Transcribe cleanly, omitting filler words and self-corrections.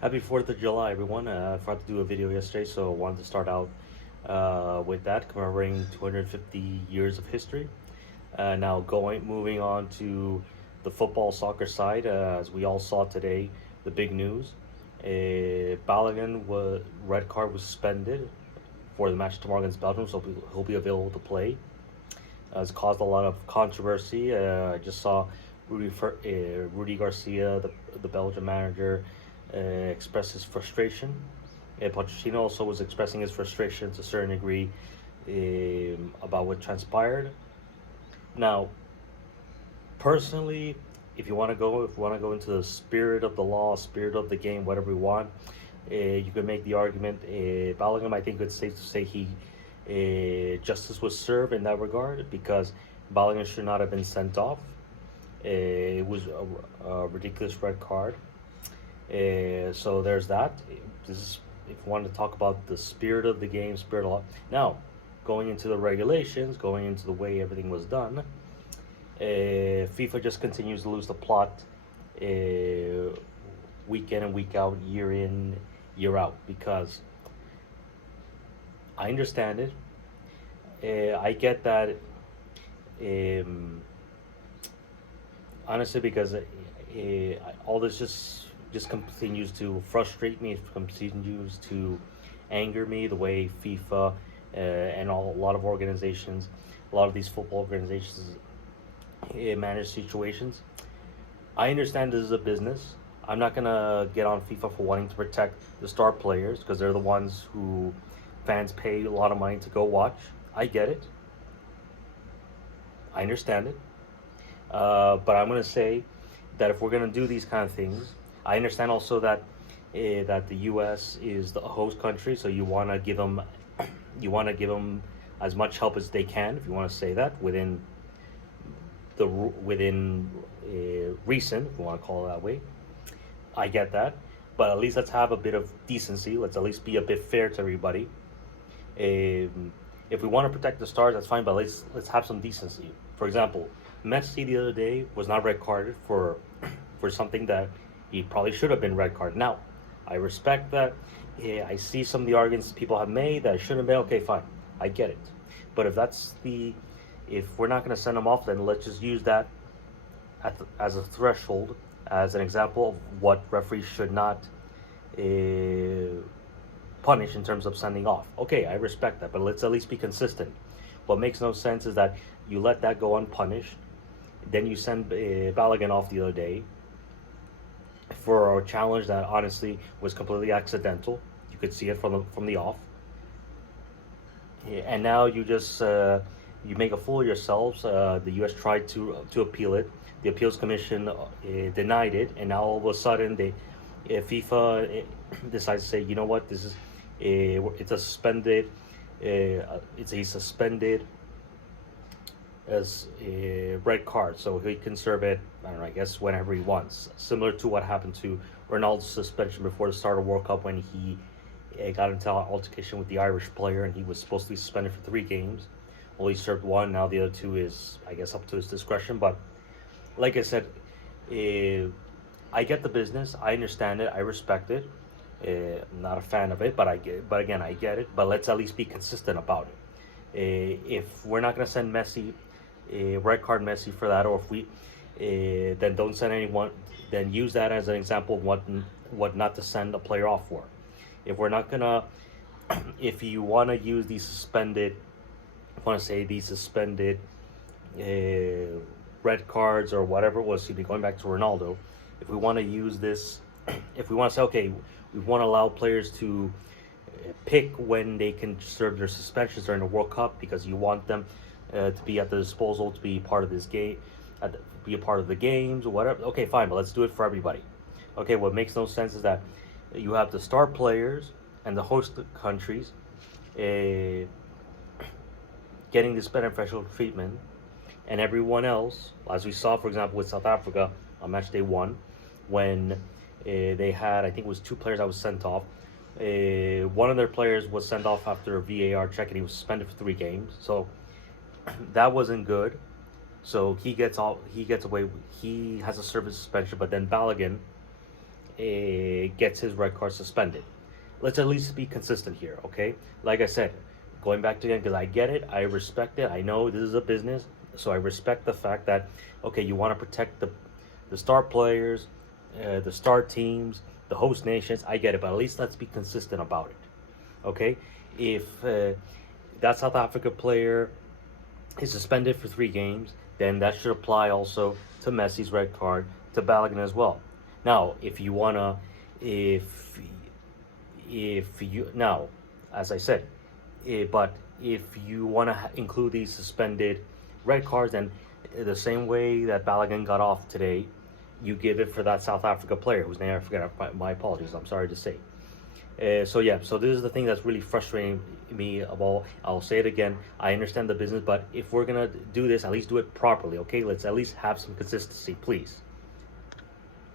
Happy 4th of July, everyone. I forgot to do a video yesterday, so I wanted to start out with that, commemorating 250 years of history. Moving on to the football soccer side, as we all saw today, the big news. Balogun red card was suspended for the match tomorrow against Belgium, so he'll be available to play. It's caused a lot of controversy. I just saw Rudy Garcia, the Belgian manager, express his frustration. Pochettino also was expressing his frustration to a certain degree about what transpired. Now, personally, if you want to go into the spirit of the law, spirit of the game, whatever you want, you could make the argument. Balogun, I think it's safe to say justice was served in that regard because Balogun should not have been sent off. It was a ridiculous red card. So there's that. This is if you want to talk about the spirit of the game, spirit of law. Now, going into the regulations, going into the way everything was done, FIFA just continues to lose the plot week in and week out, year in, year out, because I understand it. I get that. Honestly, because all this just continues to frustrate me. It continues to anger me the way FIFA and a lot of organizations, a lot of these football organizations manage situations. I understand this is a business. I'm not gonna get on FIFA for wanting to protect the star players because they're the ones who fans pay a lot of money to go watch. I get it. I understand it. But I'm gonna say that if we're gonna do these kind of things, I understand also that that the U.S. is the host country, so you want to give them as much help as they can, if you want to say that within reason, if you want to call it that way. I get that, but at least let's have a bit of decency. Let's at least be a bit fair to everybody. If we want to protect the stars, that's fine, but let's have some decency. For example, Messi the other day was not red carded for something that he probably should have been red carded. Now, I respect that. Yeah, I see some of the arguments people have made that shouldn't have been. Okay, fine, I get it. But if we're not going to send him off, then let's just use that as a threshold, as an example of what referees should not punish in terms of sending off. Okay, I respect that, but let's at least be consistent. What makes no sense is that you let that go unpunished, then you send Balogun off the other day for a challenge that honestly was completely accidental. You could see it from the off, and now you just you make a fool of yourselves. The U.S. tried to appeal it. The appeals commission denied it, and now all of a sudden FIFA decides to say, you know what, this is it's a suspended. It's a suspended as a red card, so he can serve it, I don't know, I guess whenever he wants. Similar to what happened to Ronaldo's suspension before the start of World Cup when he got into an altercation with the Irish player and he was supposed to be suspended for 3 games. Well, he served 1. Now the other 2 is, I guess, up to his discretion. But like I said, I get the business. I understand it. I respect it. I'm not a fan of it, but I get it. But again, I get it. But let's at least be consistent about it. If we're not going to send Messi, red card Messi for that, or if we then don't send anyone, then use that as an example of what not to send a player off for. If we're not gonna, if you want to use these suspended, red cards or whatever it was, going back to Ronaldo, if we want to use this, if we want to say, okay, we want to allow players to pick when they can serve their suspensions during the World Cup because you want them to be at the disposal to be part of this game, be a part of the games or whatever. Okay, fine, but let's do it for everybody. Okay, what makes no sense is that you have the star players and the host countries getting this beneficial treatment, and everyone else, as we saw, for example, with South Africa on match day 1, when they had, I think it was 2 players that was sent off. One of their players was sent off after a VAR check and he was suspended for 3 games. So that wasn't good. So he gets away. He has a service suspension, but then Balogun gets his red card suspended. Let's at least be consistent here, okay? Like I said, going back to again, because I get it, I respect it. I know this is a business, so I respect the fact that okay, you want to protect the star players, the star teams, the host nations. I get it, but at least let's be consistent about it, okay? If that South Africa player is suspended for 3 games, then that should apply also to Messi's red card, to Balogun as well. Now, if you wanna, if you now, as I said, but if you wanna include these suspended red cards, then the same way that Balogun got off today, you give it for that South Africa player whose name I forget. My apologies. I'm sorry to say. So yeah, so this is the thing that's really frustrating me about. I'll say it again. I understand the business, but if we're gonna do this, at least do it properly, okay? Let's at least have some consistency, please.